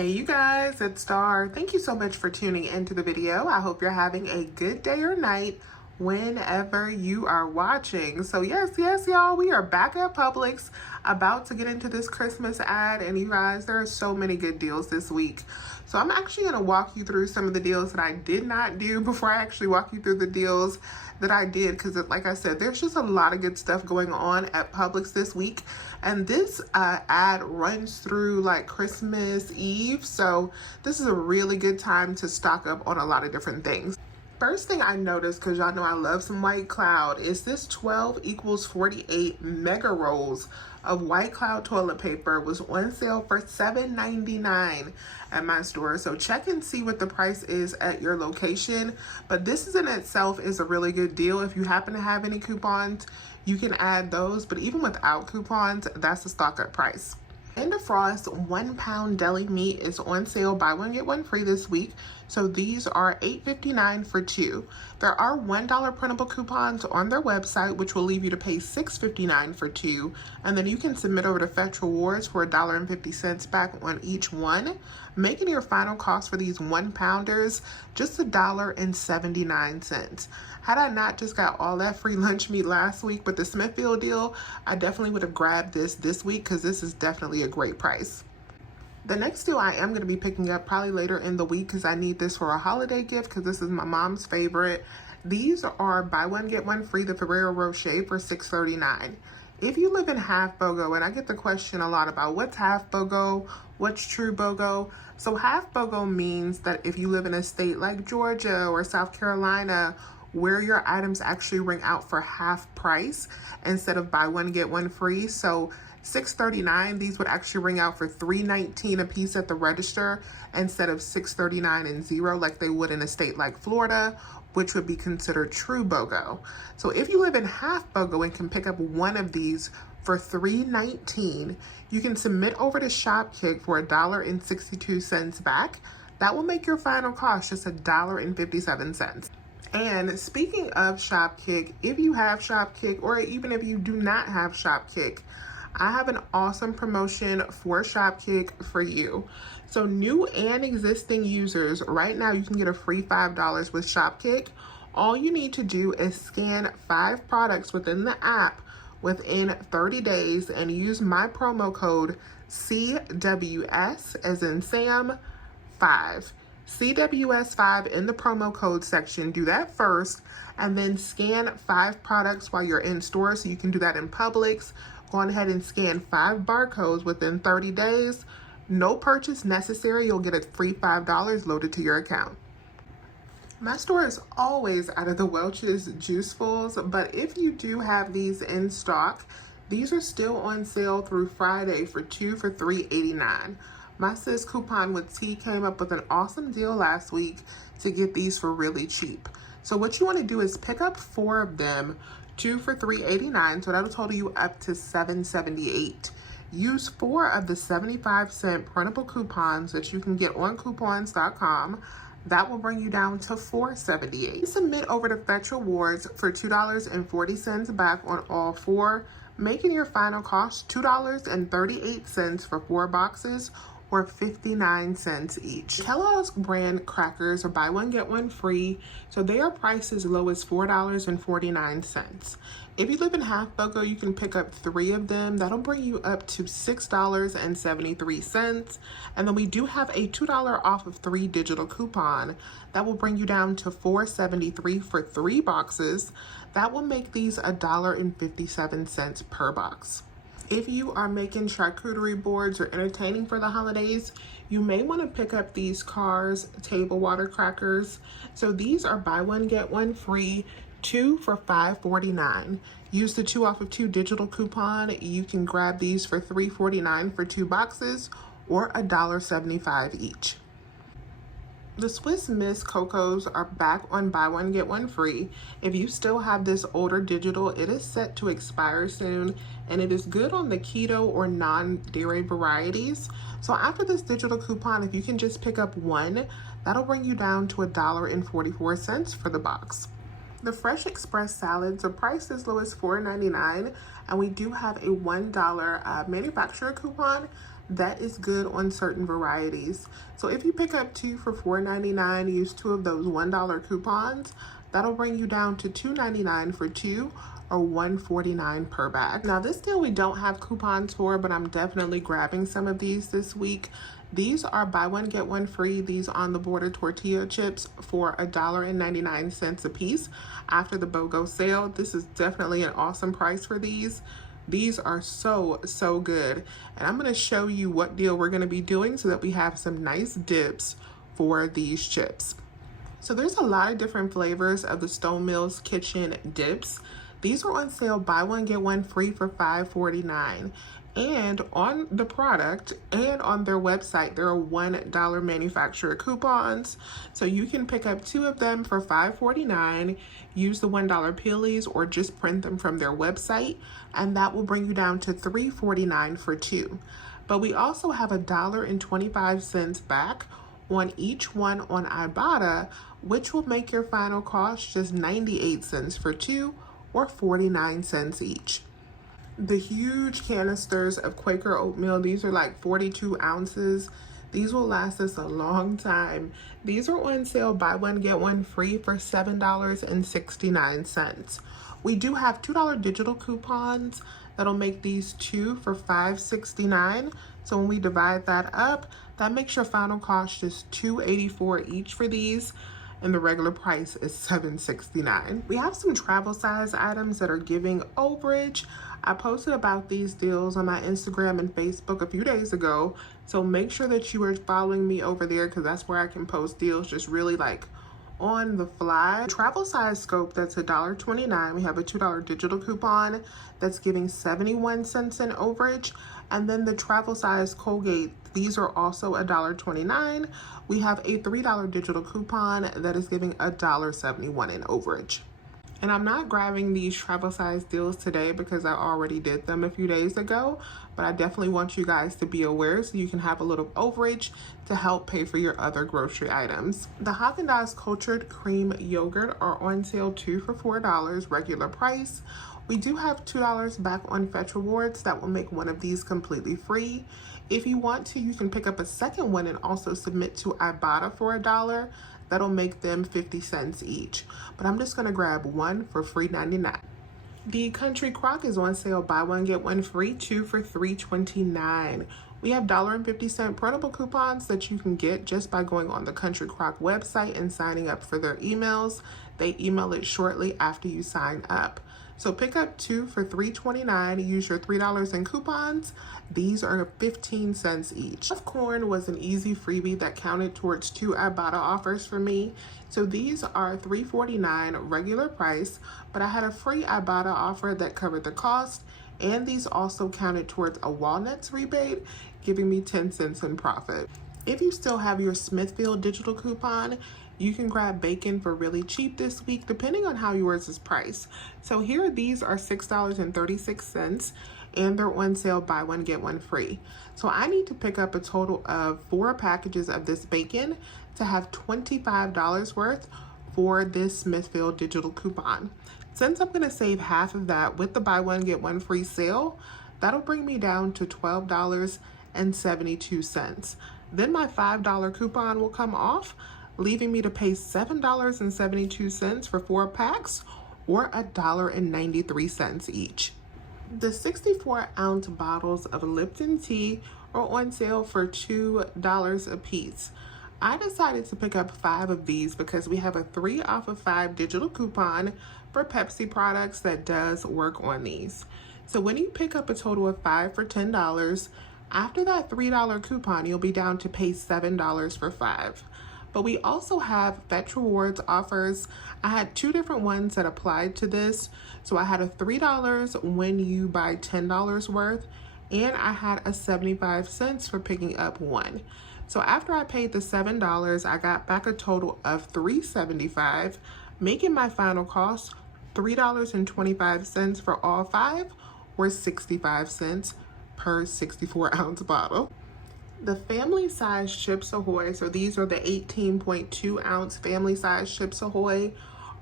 Hey you guys, it's Star. Thank you so much for tuning into the video. I hope you're having a good day or night whenever you are watching. So yes, y'all, we are back at Publix, about to get into this Christmas ad, and you guys, there are so many good deals this week. So I'm actually going to walk you through some of the deals that I did not do before I actually walk you through the deals that I did, because like I said, there's just a lot of good stuff going on at Publix this week, and this ad runs through like Christmas Eve, so this is a really good time to stock up on a lot of different things. First thing I noticed, because y'all know I love some White Cloud, is this 12 equals 48 mega rolls of White Cloud toilet paper was on sale for $7.99 at my store. So check and see what the price is at your location. But this is in itself is a really good deal. If you happen to have any coupons, you can add those. But even without coupons, that's the stock up price. In Defrost, 1 pound deli meat is on sale, buy one get one free this week. So these are $8.59 for 2. There are $1 printable coupons on their website, which will leave you to pay $6.59 for 2. And then you can submit over to Fetch Rewards for $1.50 back on each one, making your final cost for these 1 pounders just $1.79. Had I not just got all that free lunch meat last week with the Smithfield deal, I definitely would have grabbed this week, because this is definitely a great price. The next deal I am going to be picking up probably later in the week, because I need this for a holiday gift, because this is my mom's favorite. These are buy one get one free, the Ferrero Rocher for $6.39. If you live in half BOGO, and I get the question a lot about what's half BOGO, what's true BOGO. So half BOGO means that if you live in a state like Georgia or South Carolina, where your items actually ring out for half price instead of buy one get one free. So $6.39, these would actually ring out for $3.19 a piece at the register instead of $6.39 and 0 like they would in a state like Florida, which would be considered true BOGO. So if you live in half BOGO and can pick up one of these for $3.19, you can submit over to Shopkick for $1.62 back. That will make your final cost just $1.57. And speaking of Shopkick, if you have Shopkick, or even if you do not have Shopkick, I have an awesome promotion for Shopkick for you. So new and existing users, right now you can get a free $5 with Shopkick. All you need to do is scan 5 products within the app within 30 days and use my promo code CWS as in Sam 5. CWS5 in the promo code section. Do that first, and then scan 5 products while you're in store. So you can do that in Publix. Go on ahead and scan 5 barcodes within 30 days. No purchase necessary. You'll get a free $5 loaded to your account. My store is always out of the Welch's Juicefuls, but if you do have these in stock, these are still on sale through Friday for 2 for $3.89. My sis Coupon with Tea came up with an awesome deal last week to get these for really cheap. So what you want to do is pick up 4 of them, 2 for $3.89, so that'll total you up to $7.78. Use 4 of the 75-cent printable coupons that you can get on coupons.com. That will bring you down to $4.78. Submit over to Fetch Rewards for $2.40 back on all 4, making your final cost $2.38 for 4 boxes, or 59 cents each. Kellogg's brand crackers are buy one get one free, so they are priced as low as $4.49. If you live in half BOGO, you can pick up 3 of them. That'll bring you up to $6.73. And then we do have a $2 off of 3 digital coupon. That will bring you down to $4.73 for 3 boxes. That will make these $1.57 per box. If you are making charcuterie boards or entertaining for the holidays, you may want to pick up these Cars table water crackers. So these are buy one get one free, 2 for $5.49. Use the 2 off of 2 digital coupon. You can grab these for $3.49 for 2 boxes, or $1.75 each. The Swiss Miss Cocos are back on buy one get one free. If you still have this older digital, it is set to expire soon, and it is good on the keto or non-dairy varieties. So after this digital coupon, if you can just pick up 1, that'll bring you down to $1.44 for the box. The Fresh Express salads are priced as low as $4.99, and we do have a $1 manufacturer coupon. That is good on certain varieties. So if you pick up 2 for $4.99, use 2 of those $1 coupons, that'll bring you down to $2.99 for 2 or $1.49 per bag. Now this deal we don't have coupons for, but I'm definitely grabbing some of these this week. These are buy one get one free. These On the Border tortilla chips for $1.99 a piece after the BOGO sale. This is definitely an awesome price for these. These are so good, and I'm going to show you what deal we're going to be doing so that we have some nice dips for these chips. So there's a lot of different flavors of the Stone Mills Kitchen dips. These are on sale buy one get one free for $5.49. And on the product and on their website, there are $1 manufacturer coupons. So you can pick up 2 of them for $5.49, use the $1 peelies, or just print them from their website, and that will bring you down to $3.49 for 2. But we also have $1.25 back on each one on Ibotta, which will make your final cost just 98 cents for 2 or 49 cents each. The huge canisters of Quaker oatmeal, these are like 42 ounces. These will last us a long time. These are on sale buy one get one free for $7.69. We do have $2 digital coupons that'll make these 2 for $5.69. So when we divide that up, that makes your final cost just $2.84 each for these, and the regular price is $7.69. We have some travel size items that are giving overage. I posted about these deals on my Instagram and Facebook a few days ago, so make sure that you are following me over there because that's where I can post deals just really like on the fly. Travel size scope, that's $1.29. We have a $2 digital coupon that's giving 71 cents in overage. And then the travel size Colgate, these are also $1.29. We have a $3 digital coupon that is giving $1.71 in overage. And I'm not grabbing these travel size deals today because I already did them a few days ago, but I definitely want you guys to be aware so you can have a little overage to help pay for your other grocery items. The Haagen-Dazs cultured cream yogurt are on sale 2 for $4 regular price. We do have $2 back on Fetch Rewards that will make one of these completely free. If you want to, you can pick up a second one and also submit to Ibotta for $1. That'll make them 50 cents each. But I'm just gonna grab one for $3.99. The Country Crock is on sale buy one get one free, 2 for $3.29. We have $1.50 printable coupons that you can get just by going on the Country Crock website and signing up for their emails. They email it shortly after you sign up. So pick up 2 for $3.29, use your $3 in coupons. These are 15 cents each. Puff corn was an easy freebie that counted towards 2 Ibotta offers for me. So these are $3.49 regular price, but I had a free Ibotta offer that covered the cost, and these also counted towards a walnuts rebate, giving me 10 cents in profit. If you still have your Smithfield digital coupon, you can grab bacon for really cheap this week, depending on how yours is priced. So here, these are $6.36, and they're on sale buy one get one free. So I need to pick up a total of 4 packages of this bacon to have $25 worth for this Smithfield digital coupon. Since I'm gonna save half of that with the buy one get one free sale, that'll bring me down to $12.72. Then my $5 coupon will come off, leaving me to pay $7.72 for 4 packs or $1.93 each. The 64-ounce bottles of Lipton tea are on sale for $2 a piece. I decided to pick up 5 of these because we have a 3 off of 5 digital coupon for Pepsi products that does work on these. So when you pick up a total of 5 for $10, after that $3 coupon, you'll be down to pay $7 for 5. But we also have Fetch Rewards offers. I had 2 different ones that applied to this. So I had a $3 when you buy $10 worth, and I had a 75 cents for picking up 1. So after I paid the $7, I got back a total of $3.75, making my final cost $3.25 for all 5, or 65 cents per 64-ounce bottle. The family size Chips Ahoy, so these are the 18.2 ounce family size Chips Ahoy,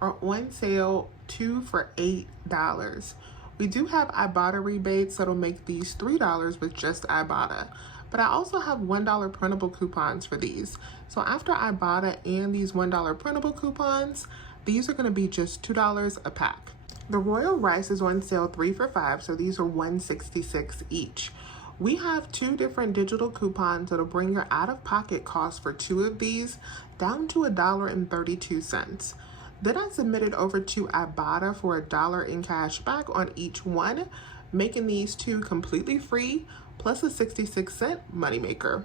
are on sale 2 for $8. We do have Ibotta rebates that'll make these $3 with just Ibotta. but I also have $1 printable coupons for these. So after Ibotta and these $1 printable coupons, these are going to be just $2 a pack. The Royal Rice is on sale 3 for $5, so these are $1.66 each. We have 2 different digital coupons that'll bring your out-of-pocket cost for 2 of these down to $1.32. Then I submitted over to Ibotta for $1 in cash back on each one, making these 2 completely free, plus a 66-cent moneymaker.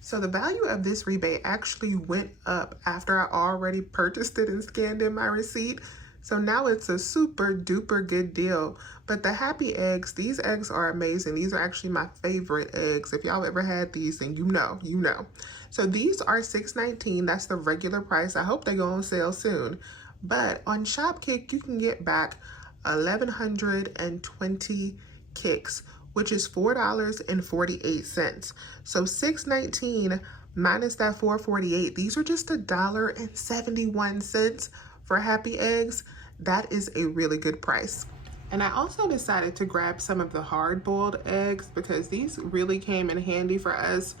So the value of this rebate actually went up after I already purchased it and scanned in my receipt. So now it's a super duper good deal. But the Happy Eggs, these eggs are amazing. These are actually my favorite eggs. If y'all ever had these, then you know. So these are $6.19. That's the regular price. I hope they go on sale soon. But on Shopkick, you can get back 1,120 kicks, which is $4.48. So $6.19 minus that $4.48. These are just $1.71 for Happy Eggs. That is a really good price. And I also decided to grab some of the hard-boiled eggs because these really came in handy for us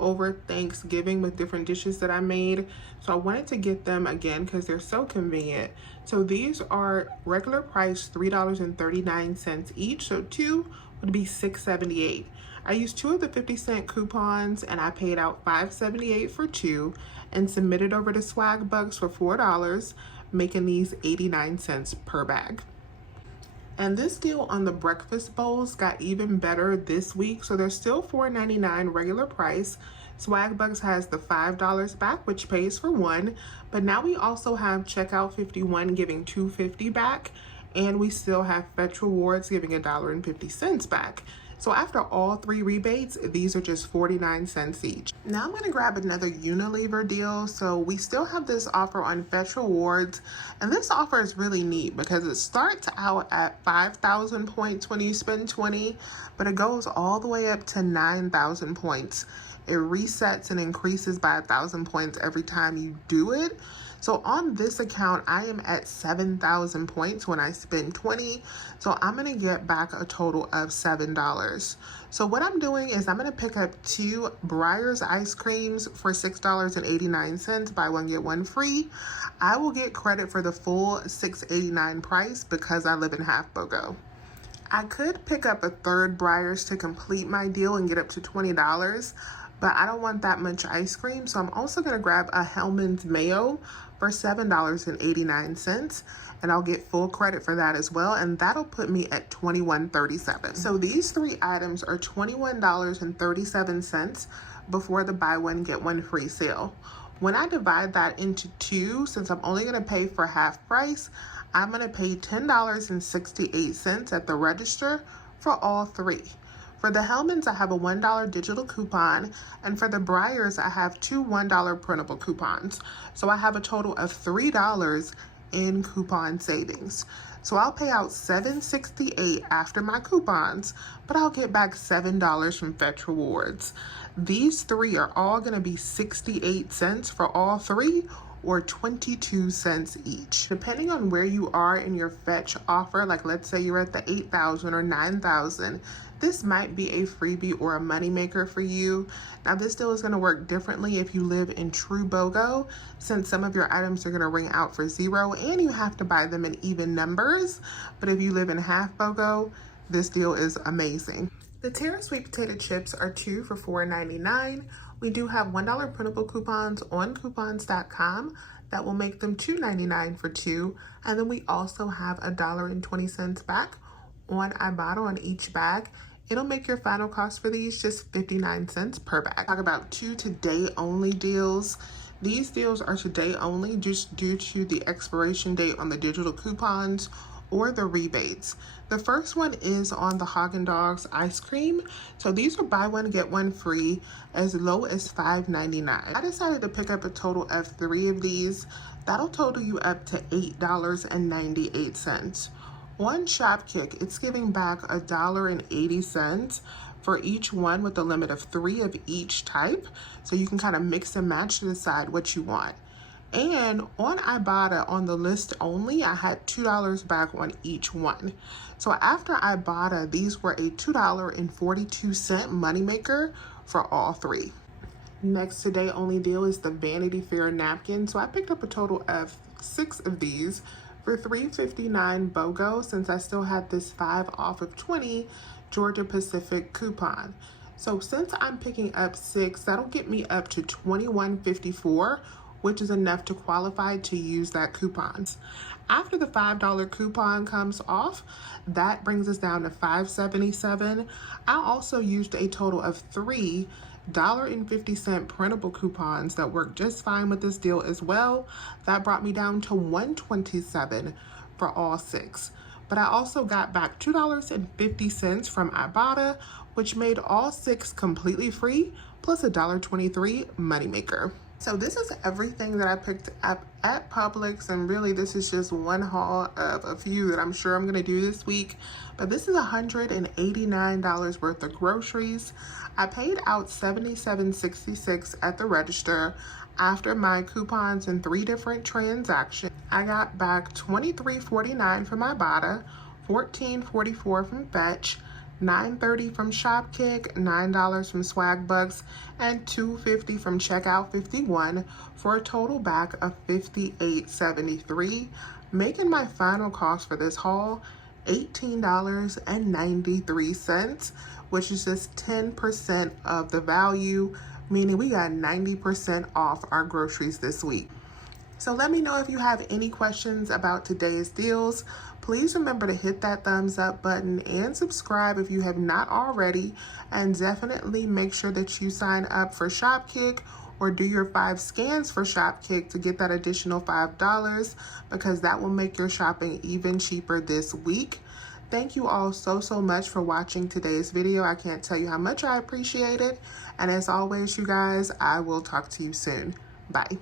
over Thanksgiving with different dishes that I made. So I wanted to get them again because they're so convenient. So these are regular price $3.39 each. So 2 would be $6.78. I used 2 of the 50-cent coupons and I paid out $5.78 for 2 and submitted over to Swagbucks for $4, making these 89 cents per bag. And this deal on the breakfast bowls got even better this week. So they're still $4.99 regular price. Swagbucks has the $5 back, which pays for 1. But now we also have Checkout 51 giving $2.50 back. And we still have Fetch Rewards giving $1.50 back. So after all 3 rebates, these are just 49 cents each. Now I'm gonna grab another Unilever deal. So we still have this offer on Fetch Rewards. And this offer is really neat because it starts out at 5,000 points when you spend 20, but it goes all the way up to 9,000 points. It resets and increases by 1,000 points every time you do it. So on this account, I am at 7,000 points when I spend 20. So I'm gonna get back a total of $7. So what I'm doing is I'm gonna pick up 2 Breyers ice creams for $6.89, buy one, get one free. I will get credit for the full $6.89 price because I live in Half BOGO. I could pick up a 3rd Breyers to complete my deal and get up to $20, but I don't want that much ice cream. So I'm also gonna grab a Hellmann's mayo for $7.89, and I'll get full credit for that as well, and that'll put me at $21.37. So these 3 items are $21.37 before the buy one get one free sale. When I divide that into 2, since I'm only gonna pay for half price, I'm gonna pay $10.68 at the register for all 3. For the Hellmann's, I have a $1 digital coupon, and for the Breyers, I have 2 $1 printable coupons. So I have a total of $3 in coupon savings. So I'll pay out $7.68 after my coupons, but I'll get back $7 from Fetch Rewards. These 3 are all gonna be 68 cents for all 3, or 22 cents each. Depending on where you are in your Fetch offer, like let's say you're at the 8,000 or 9,000, this might be a freebie or a moneymaker for you. Now this deal is gonna work differently if you live in true BOGO, since some of your items are gonna ring out for 0 and you have to buy them in even numbers. But if you live in Half BOGO, this deal is amazing. The Terra Sweet Potato Chips are 2 for $4.99. We do have $1 printable coupons on coupons.com that will make them $2.99 for 2. And then we also have $1.20 back on Ibotta on each bag. It'll make your final cost for these just 59 cents per bag. Talk about 2 today only deals. These deals are today only just due to the expiration date on the digital coupons or the rebates. The first one is on the Haagen-Dazs ice cream. So these are buy one, get one free, as low as $5.99. I decided to pick up a total of 3 of these. That'll total you up to $8.98. On Shopkick, it's giving back $1.80 for each one with a limit of 3 of each type. So you can kind of mix and match to decide what you want. And on Ibotta, on the list only, I had $2 back on each one. So after Ibotta, these were a $2.42 moneymaker for all 3. Next today only deal is the Vanity Fair napkin. So I picked up a total of 6 of these for $3.59 BOGO, since I still had this 5 off of 20 Georgia Pacific coupon. So since I'm picking up 6, that'll get me up to $21.54, which is enough to qualify to use that coupon. After the $5 coupon comes off, that brings us down to $5.77. I also used a total of 3 $1.50 printable coupons that work just fine with this deal as well. That brought me down to $1.27 for all 6. But I also got back $2.50 from Ibotta, which made all 6 completely free, plus a $1.23 moneymaker. So this is everything that I picked up at Publix, and really this is just one haul of a few that I'm sure I'm gonna do this week. But this is $189 worth of groceries. I paid out $77.66 at the register. After my coupons and 3 different transactions, I got back $23.49 from Ibotta, $14.44 from Fetch, $9.30 from Shopkick, $9 from Swagbucks, and $2.50 from Checkout 51 for a total back of $58.73, making my final cost for this haul $18.93, which is just 10% of the value, meaning we got 90% off our groceries this week. So let me know if you have any questions about today's deals. Please remember to hit that thumbs up button and subscribe if you have not already. And definitely make sure that you sign up for Shopkick or do your 5 scans for Shopkick to get that additional $5, because that will make your shopping even cheaper this week. Thank you all so much for watching today's video. I can't tell you how much I appreciate it. And as always, you guys, I will talk to you soon. Bye.